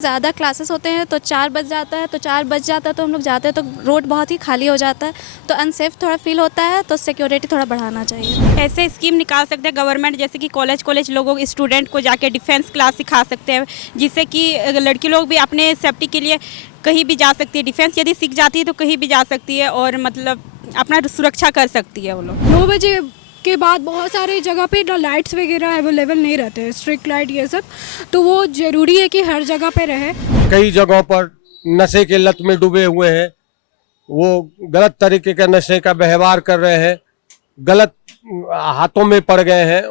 ज़्यादा क्लासेस होते हैं तो 4 बज जाता है, तो 4 बज जाता है तो हम लोग जाते हैं तो रोड बहुत ही खाली हो जाता है, तो अनसेफ थोड़ा फील होता है, तो सिक्योरिटी थोड़ा बढ़ाना चाहिए। ऐसे स्कीम निकाल सकते हैं गवर्नमेंट, जैसे कि कॉलेज लोगों स्टूडेंट को जाके डिफेंस क्लास सिखा सकते हैं, जिससे कि लड़की लोग भी अपने सेफ्टी के लिए कहीं भी जा सकती है। डिफेंस यदि सीख जाती है तो कहीं भी जा सकती है और मतलब अपना सुरक्षा कर सकती है वो लोग। 9 बजे के बाद बहुत सारी जगह पे ना लाइट्स वगैरह अवेलेबल नहीं रहते हैं, स्ट्रिक्ट लाइट ये सब, तो वो ज़रूरी है कि हर जगह पे रहे। कई जगहों पर नशे के लत में डूबे हुए हैं, वो गलत तरीके का नशे का व्यवहार कर रहे हैं, गलत हाथों में पड़ गए हैं,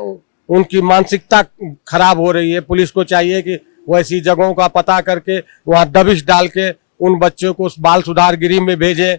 उनकी मानसिकता खराब हो रही है। पुलिस को चाहिए कि वो ऐसी जगहों का पता करके वहाँ दबिश डाल के उन बच्चों को उस बाल सुधार गृह में भेजें।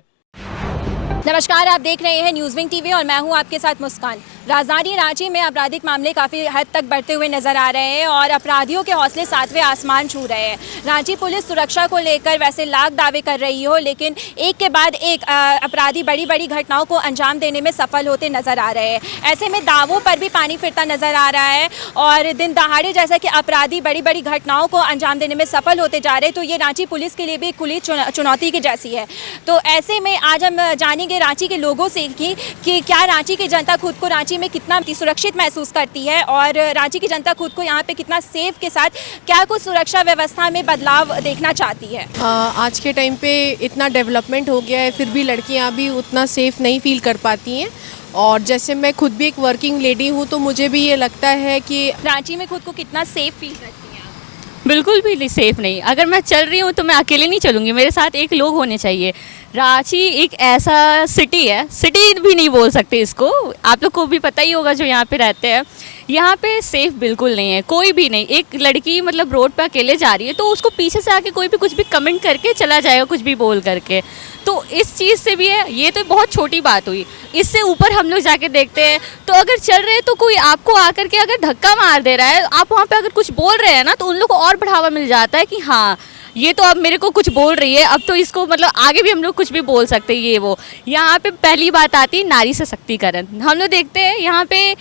नमस्कार, आप देख रहे हैं न्यूज़ विंग टीवी और मैं हूं आपके साथ मुस्कान। राजधानी रांची में आपराधिक मामले काफ़ी हद तक बढ़ते हुए नजर आ रहे हैं और अपराधियों के हौसले सातवें आसमान छू रहे हैं। रांची पुलिस सुरक्षा को लेकर वैसे लाख दावे कर रही हो, लेकिन एक के बाद एक अपराधी बड़ी बड़ी घटनाओं को अंजाम देने में सफल होते नजर आ रहे हैं। ऐसे में दावों पर भी पानी फिरता नजर आ रहा है और दिन दहाड़े जैसा कि अपराधी बड़ी बड़ी घटनाओं को अंजाम देने में सफल होते जा रहे हैं, तो ये रांची पुलिस के लिए भी खुली चुनौती की जैसी है। तो ऐसे में आज हम जानेंगे रांची के लोगों से कि क्या रांची की जनता खुद को रांची में कितना सुरक्षित महसूस करती है और रांची की जनता खुद को यहाँ पे कितना सेफ के साथ क्या कुछ सुरक्षा व्यवस्था में बदलाव देखना चाहती है। आज के टाइम पे इतना डेवलपमेंट हो गया है, फिर भी लड़कियाँ भी उतना सेफ नहीं फील कर पाती हैं। और जैसे मैं खुद भी एक वर्किंग लेडी हूँ, तो मुझे भी ये लगता है कि रांची में खुद को कितना सेफ फील करती हैं आप? बिल्कुल भी सेफ़ नहीं। अगर मैं चल रही हूँ तो मैं अकेले नहीं चलूँगी, मेरे साथ एक लोग होने चाहिए। रांची एक ऐसा सिटी है, सिटी भी नहीं बोल सकते इसको, आप लोग को भी पता ही होगा जो यहाँ पे रहते हैं। यहाँ पे सेफ़ बिल्कुल नहीं है, कोई भी नहीं। एक लड़की मतलब रोड पे अकेले जा रही है तो उसको पीछे से आके कोई भी कुछ भी कमेंट करके चला जाएगा, कुछ भी बोल करके। तो इस चीज़ से भी है, ये तो बहुत छोटी बात हुई। इससे ऊपर हम लोग जाके देखते हैं तो अगर चल रहे हैं तो कोई आपको आकर के अगर धक्का मार दे रहा है, आप वहाँ पे अगर कुछ बोल रहे हैं ना, तो उन लोग को और बढ़ावा मिल जाता है कि हाँ ये तो अब मेरे को कुछ बोल रही है, अब तो इसको मतलब आगे भी हम लोग कुछ भी बोल सकते हैं, ये वो। यहाँ पे पहली बात आती है नारी सशक्तिकरण। हम लोग देखते हैं यहाँ पे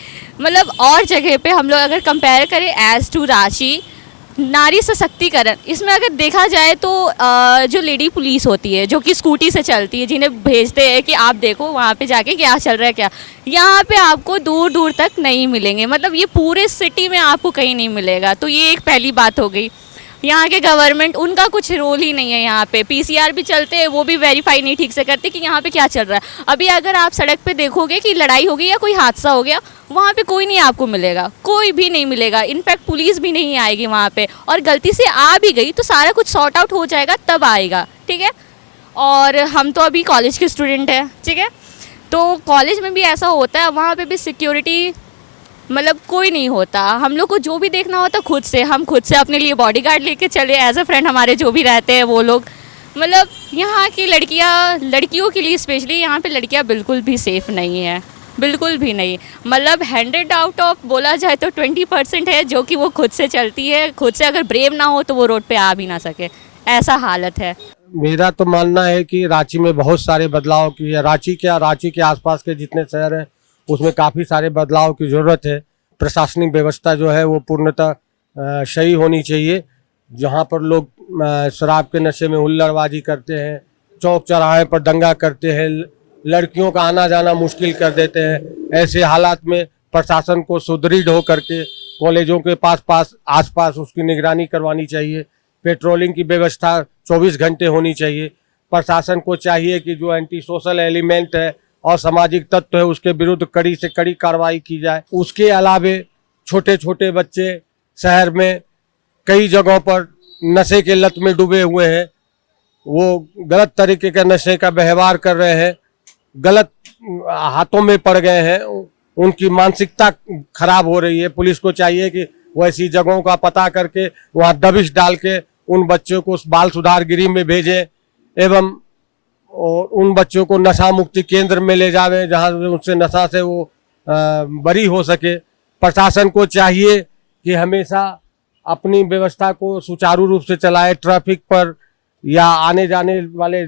मतलब और जगह पे हम लोग अगर कंपेयर करें एज टू रांची, नारी सशक्तिकरण इसमें अगर देखा जाए तो जो लेडी पुलिस होती है जो कि स्कूटी से चलती है, जिन्हें भेजते हैं कि आप देखो वहाँ पे जाके क्या चल रहा है, क्या यहाँ पे आपको दूर दूर तक नहीं मिलेंगे, मतलब ये पूरे सिटी में आपको कहीं नहीं मिलेगा। तो ये एक पहली बात हो गई। यहाँ के गवर्नमेंट, उनका कुछ रोल ही नहीं है। यहाँ पे पीसीआर भी चलते हैं, वो भी वेरीफाई नहीं ठीक से करते कि यहाँ पे क्या चल रहा है। अभी अगर आप सड़क पे देखोगे कि लड़ाई हो गई या कोई हादसा हो गया, वहाँ पे कोई नहीं आपको मिलेगा, कोई भी नहीं मिलेगा। इनफैक्ट पुलिस भी नहीं आएगी वहाँ पे, और गलती से आ भी गई तो सारा कुछ सॉर्ट आउट हो जाएगा तब आएगा, ठीक है। और हम तो अभी कॉलेज के स्टूडेंट हैं, ठीक है, तो कॉलेज में भी ऐसा होता है, वहाँ पर भी सिक्योरिटी मतलब कोई नहीं होता। हम लोग को जो भी देखना होता खुद से, हम खुद से अपने लिए बॉडीगार्ड लेके चले, एज अ फ्रेंड हमारे जो भी रहते हैं वो लोग। मतलब यहाँ की लड़कियों के लिए स्पेशली यहाँ पे लड़कियाँ बिल्कुल भी सेफ़ नहीं है, बिल्कुल भी नहीं। मतलब 100 आउट ऑफ बोला जाए तो 20% है जो कि वो खुद से चलती है। खुद से अगर ब्रेव ना हो तो वो रोड पे आ भी ना सके, ऐसा हालत है। मेरा तो मानना है कि रांची में बहुत सारे बदलाव की है। रांची के आसपास के जितने शहर हैं उसमें काफ़ी सारे बदलाव की ज़रूरत है। प्रशासनिक व्यवस्था जो है वो पूर्णतः सही होनी चाहिए। जहाँ पर लोग शराब के नशे में हुल्लड़बाजी करते हैं, चौक चौराहे पर दंगा करते हैं, लड़कियों का आना जाना मुश्किल कर देते हैं, ऐसे हालात में प्रशासन को सुदृढ़ हो करके कॉलेजों के आसपास उसकी निगरानी करवानी चाहिए। पेट्रोलिंग की व्यवस्था 24 घंटे होनी चाहिए। प्रशासन को चाहिए कि जो एंटी सोशल एलिमेंट है और सामाजिक तत्व है उसके विरुद्ध कड़ी से कड़ी कार्रवाई की जाए। उसके अलावे छोटे छोटे बच्चे शहर में कई जगहों पर नशे के लत में डूबे हुए हैं, वो गलत तरीके का नशे का व्यवहार कर रहे हैं, गलत हाथों में पड़ गए हैं, उनकी मानसिकता खराब हो रही है। पुलिस को चाहिए कि वो ऐसी जगहों का पता करके वहाँ दबिश डाल के उन बच्चों को उस बाल सुधार गृह में भेजें एवं और उन बच्चों को नशा मुक्ति केंद्र में ले जावे जहाँ उनसे नशा से वो बरी हो सके। प्रशासन को चाहिए कि हमेशा अपनी व्यवस्था को सुचारू रूप से चलाए। ट्रैफिक पर या आने जाने वाले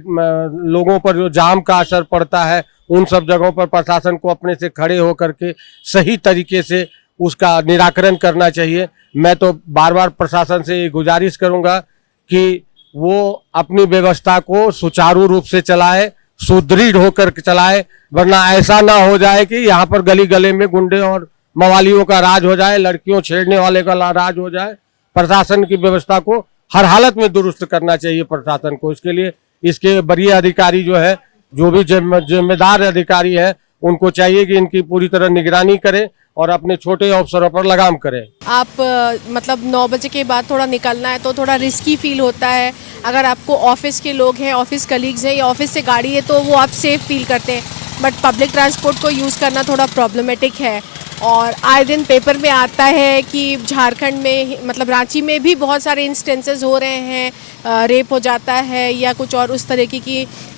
लोगों पर जो जाम का असर पड़ता है, उन सब जगहों पर प्रशासन को अपने से खड़े होकर के सही तरीके से उसका निराकरण करना चाहिए। मैं तो बार बार प्रशासन से गुजारिश करूंगा कि वो अपनी व्यवस्था को सुचारू रूप से चलाए, सुदृढ़ होकर चलाए, वरना ऐसा ना हो जाए कि यहाँ पर गली गली में गुंडे और मवालियों का राज हो जाए, लड़कियों छेड़ने वाले का राज हो जाए। प्रशासन की व्यवस्था को हर हालत में दुरुस्त करना चाहिए प्रशासन को। इसके लिए इसके वरीय अधिकारी जो है, जो भी जिम्मेदार अधिकारी है, उनको चाहिए कि इनकी पूरी तरह निगरानी करें और अपने छोटे अफसरों पर लगाम करें। आप मतलब 9 बजे के बाद थोड़ा निकलना है तो थोड़ा रिस्की फील होता है। अगर आपको ऑफिस के लोग हैं, ऑफिस कलीग्स हैं या ऑफिस से गाड़ी है तो वो आप सेफ फील करते हैं, बट पब्लिक ट्रांसपोर्ट को यूज़ करना थोड़ा प्रॉब्लमेटिक है। और आए दिन पेपर में आता है कि झारखंड में मतलब रांची में भी बहुत सारे इंस्टेंसेस हो रहे हैं, रेप हो जाता है या कुछ और उस तरह की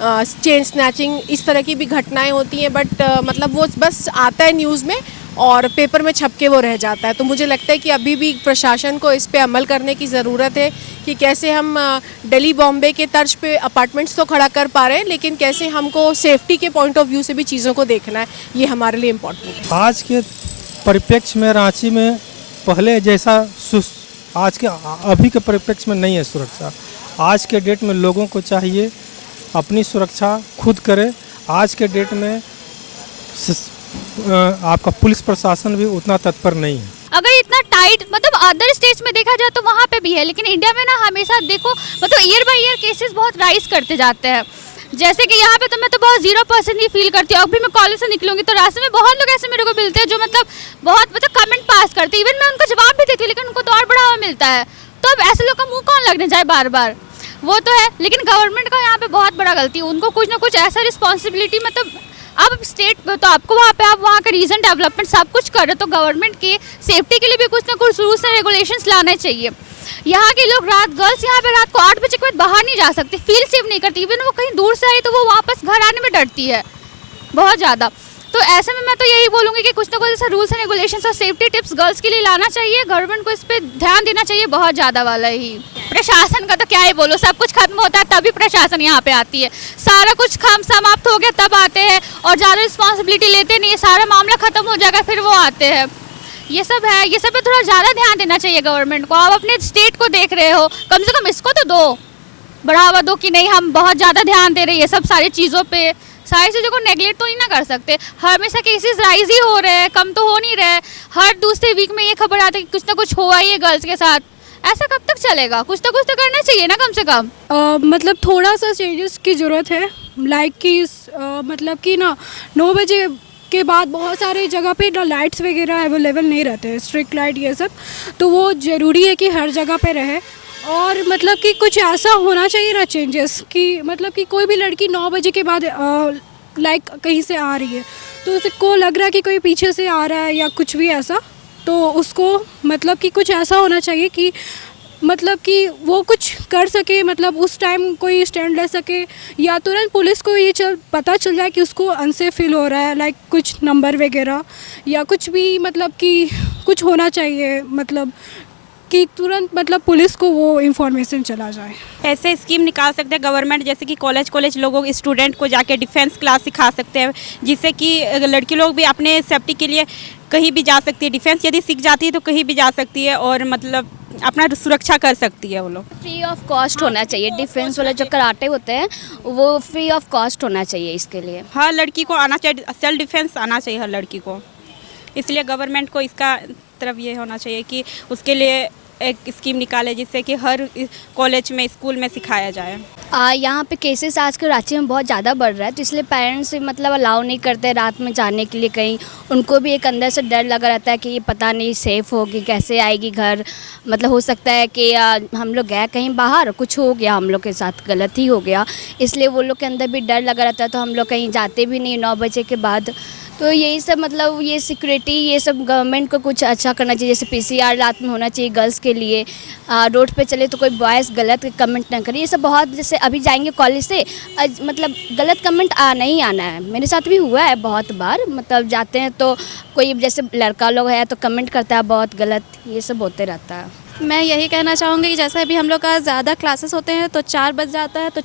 चेन स्नैचिंग, इस तरह की भी घटनाएं होती हैं, बट मतलब वो बस आता है न्यूज़ में और पेपर में छप के वो रह जाता है। तो मुझे लगता है कि अभी भी प्रशासन को इस पे अमल करने की ज़रूरत है कि कैसे हम दिल्ली बॉम्बे के तर्ज पे अपार्टमेंट्स तो खड़ा कर पा रहे हैं, लेकिन कैसे हमको सेफ्टी के पॉइंट ऑफ व्यू से भी चीज़ों को देखना है, ये हमारे लिए इम्पोर्टेंट है। आज के परिप्रेक्ष्य में रांची में पहले जैसा आज के अभी के परिप्रेक्ष्य में नहीं है सुरक्षा। आज के डेट में लोगों को चाहिए अपनी सुरक्षा खुद करे। आज के डेट में आपका पुलिस प्रशासन भी उतना तत्पर नहीं है। अगर इतना टाइट मतलब अदर स्टेट्स में देखा जाए तो वहाँ पे भी है, लेकिन इंडिया में ना हमेशा देखो मतलब ईयर बाय ईयर केसेस बहुत राइज करते जाते हैं। जैसे कि यहाँ पे तो मैं तो बहुत 0% ही फील करती हूँ। अभी मैं कॉलेज से निकलूंगी तो रास्ते में बहुत लोग ऐसे मेरे को मिलते हैं जो मतलब बहुत मतलब कमेंट पास करते हैं। इवन मैं उनको जवाब भी देती हूँ, लेकिन उनको तो और बढ़ावा मिलता है। तो अब ऐसे लोग का मुँह कौन लगने जाए बार बार, वो तो है। लेकिन गवर्नमेंट का यहाँ पे बहुत बड़ा गलती है, उनको कुछ ना कुछ ऐसा रिस्पॉन्सिबिलिटी मतलब अब स्टेट तो आपको वहाँ पे आप वहाँ का रीजन डेवलपमेंट सब कुछ कर रहे, तो गवर्नमेंट के सेफ्टी के लिए भी कुछ ना कुछ रूल्स एंड रेगुलेशंस लाने चाहिए। यहाँ के लोग गर्ल्स यहाँ पे रात को 8 बजे के बाद बाहर नहीं जा सकती, फील सेफ नहीं करती। इवन वो कहीं दूर से आई तो वो वापस घर आने में डरती है बहुत ज़्यादा। तो ऐसे में मैं तो यही बोलूँगी कि कुछ ना कुछ ऐसा रूल्स एंड रेगुलेशंस और सेफ्टी टिप्स गर्ल्स के लिए लाना चाहिए। गवर्नमेंट को इस पर ध्यान देना चाहिए बहुत ज़्यादा वाला ही। प्रशासन का तो क्या ही बोलो, सब कुछ खत्म होता है तभी प्रशासन यहाँ पे आती है। सारा कुछ काम समाप्त हो गया तब आते हैं और ज़्यादा रिस्पॉन्सिबिलिटी लेते नहीं है। सारा मामला खत्म हो जाएगा फिर वो आते हैं। ये सब है, ये सब पे थोड़ा ज़्यादा ध्यान देना चाहिए गवर्नमेंट को। आप अपने स्टेट को देख रहे हो, कम से कम इसको तो दो बढ़ावा दो कि नहीं हम बहुत ज़्यादा ध्यान दे रहे हैं ये सब सारी चीज़ों पे। सारी चीज़ों को नेगलेक्ट तो नहीं ना कर सकते। हमेशा केसेस राइज ही हो रहे हैं, कम तो हो नहीं रहे। हर दूसरे वीक में ये खबर आती है कि कुछ ना कुछ हुआ ही है गर्ल्स के साथ। ऐसा कब तक चलेगा? कुछ तो करना चाहिए ना कम से कम। मतलब थोड़ा सा चेंजेस की ज़रूरत है, लाइक कि मतलब कि ना 9 बजे के बाद बहुत सारे जगह पे ना लाइट्स वगैरह अवेलेबल नहीं रहते हैं, स्ट्रिक्ट लाइट ये सब, तो वो ज़रूरी है कि हर जगह पे रहे। और मतलब कि कुछ ऐसा होना चाहिए ना चेंजेस कि मतलब कि कोई भी लड़की 9 बजे के बाद लाइक कहीं से आ रही है तो उसको लग रहा है कि कोई पीछे से आ रहा है या कुछ भी ऐसा, तो उसको मतलब कि कुछ ऐसा होना चाहिए कि मतलब कि वो कुछ कर सके, मतलब उस टाइम कोई स्टैंड ले सके या तुरंत पुलिस को ये पता चल जाए कि उसको अनसेफ फील हो रहा है, लाइक कुछ नंबर वगैरह या कुछ भी मतलब कि कुछ होना चाहिए, मतलब कि तुरंत मतलब पुलिस को वो इन्फॉर्मेशन चला जाए। ऐसे स्कीम निकाल सकते हैं गवर्नमेंट, जैसे कि कॉलेज लोगों स्टूडेंट को जाके डिफेंस क्लास सिखा सकते हैं, जिससे कि लड़की लोग भी अपने सेफ्टी के लिए कहीं भी जा सकती है। डिफेंस यदि सीख जाती है तो कहीं भी जा सकती है और मतलब अपना सुरक्षा कर सकती है। वो लोग फ्री ऑफ कॉस्ट होना चाहिए। डिफेंस वाले जो कराटे होते हैं वो फ्री ऑफ कॉस्ट होना चाहिए। इसके लिए हर लड़की को आना चाहिए, सेल्फ डिफेंस आना चाहिए हर लड़की को। इसलिए गवर्नमेंट को इसका तरफ ये होना चाहिए कि उसके लिए एक स्कीम निकाले जिससे कि हर कॉलेज में स्कूल में सिखाया जाए। यहाँ पे केसेस आजकल रांची में बहुत ज़्यादा बढ़ रहा है, तो इसलिए पेरेंट्स मतलब अलाउ नहीं करते रात में जाने के लिए कहीं। उनको भी एक अंदर से डर लगा रहता है कि ये पता नहीं सेफ़ होगी, कैसे आएगी घर, मतलब हो सकता है कि हम लोग गए कहीं बाहर, कुछ हो गया, हम लोग के साथ गलत ही हो गया, इसलिए वो लोग के अंदर भी डर लगा रहता है। तो हम लोग कहीं जाते भी नहीं 9 बजे के बाद। तो यही सब मतलब ये सिक्योरिटी ये सब गवर्नमेंट को कुछ अच्छा करना चाहिए। जैसे PCR रात में होना चाहिए गर्ल्स के लिए। रोड पे चले तो कोई बॉयज़ गलत कमेंट ना करे। ये सब बहुत, जैसे अभी जाएंगे कॉलेज से मतलब गलत कमेंट आना ही आना है। मेरे साथ भी हुआ है बहुत बार, मतलब जाते हैं तो कोई जैसे लड़का लोग है तो कमेंट करता है बहुत गलत, ये सब होते रहता है। मैं यही कहना चाहूँगी कि जैसे अभी हम लोग का ज़्यादा क्लासेस होते हैं तो 4 बज जाता है, तो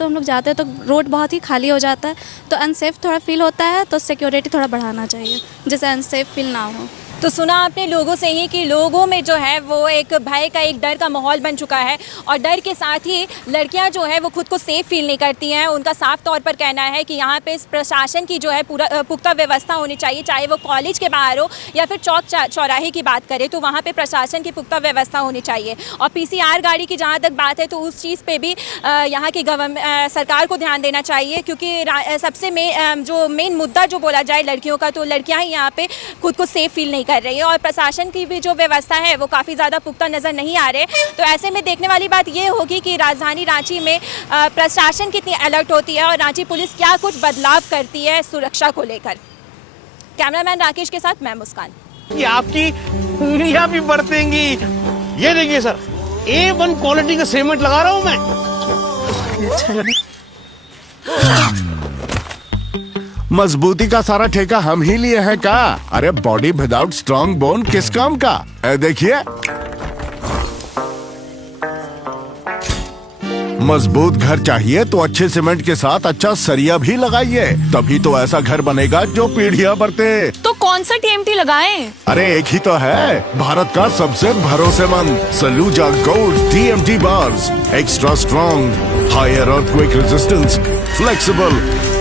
हम लोग जाते हैं तो रोड बहुत ही खाली हो जाता है, तो अनसेफ थोड़ा फील होता है। तो सिक्योरिटी थोड़ा बढ़ाना चाहिए जिससे अनसेफ फील ना हो। तो सुना आपने लोगों से ही कि लोगों में जो है वो एक भय का, एक डर का माहौल बन चुका है और डर के साथ ही लड़कियां जो है वो खुद को सेफ फील नहीं करती हैं। उनका साफ तौर पर कहना है कि यहाँ पे प्रशासन की जो है पूरा पुख्ता व्यवस्था होनी चाहिए, चाहे वो कॉलेज के बाहर हो या फिर चौक चौराहे की बात करें तो वहाँ पे प्रशासन की पुख्ता व्यवस्था होनी चाहिए। और PCR गाड़ी की जहाँ तक बात है तो उस चीज़ पे भी यहाँ की सरकार को ध्यान देना चाहिए, क्योंकि सबसे मेन मुद्दा जो बोला जाए लड़कियों का, तो लड़कियाँ ही यहाँ पे खुद को सेफ फील नहीं कर रही है और प्रशासन की भी जो व्यवस्था है वो काफ़ी ज़्यादा पुख्ता नज़र नहीं आ रहे। तो ऐसे में देखने वाली बात ये होगी कि राजधानी रांची में प्रशासन कितनी अलर्ट होती है और रांची पुलिस क्या कुछ बदलाव करती है सुरक्षा को लेकर। कैमरामैन राकेश के साथ मैं मुस्कान। ये आपकी उंगलियां भी बरतेंगी। ये देखिए सर, A1 क्वालिटी का सीमेंट लगा रहा हूं मैं। मजबूती का सारा ठेका हम ही लिए हैं का? अरे बॉडी विदाउट स्ट्रॉन्ग बोन किस काम का? देखिए, मजबूत घर चाहिए तो अच्छे सीमेंट के साथ अच्छा सरिया भी लगाइए, तभी तो ऐसा घर बनेगा जो पीढ़ियां बरते। तो कौन सा TMT लगाएं? अरे एक ही तो है, भारत का सबसे भरोसेमंद Saluja gold TMT bars. Extra strong, higher earthquake resistance, flexible,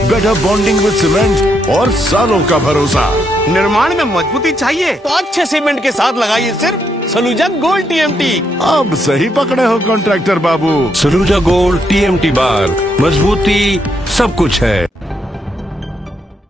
better bonding with cement और सालों का भरोसा। निर्माण में मजबूती चाहिए तो अच्छे सीमेंट के साथ लगाइए सिर्फ सलूजा गोल्ड TMT। अब सही पकड़े हो कॉन्ट्रैक्टर बाबू। सलूजा गोल्ड TMT बार, मजबूती सब कुछ है।